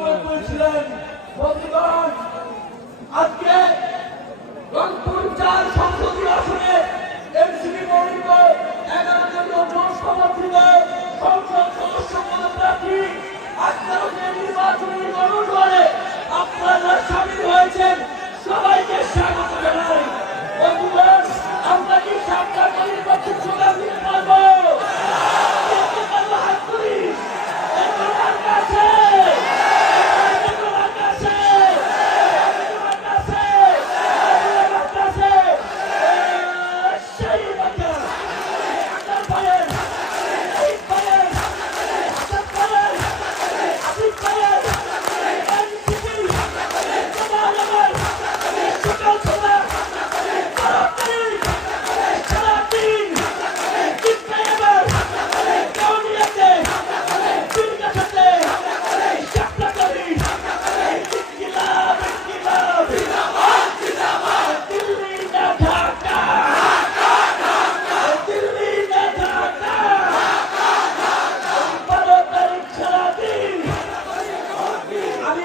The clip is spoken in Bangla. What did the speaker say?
উপস্থাপন করেছিলেন। বন্ধুগণ, আজকে রংপুর ৪ সংসদীয় আসনে এনসিপি মনোনীত 11 জন জনসমর্থিত সংসদ সদস্য পদপ্রার্থী আজকের যে নির্বাচনী গণজোয়ারে আপনারা সামিল হয়েছেন, সবাইকে স্বাগত জানাই। বন্ধুগণ, আমরা কি সাক্ষাৎ নির্বাচন স্লোগান দিতে পারবো? হাত করি আমি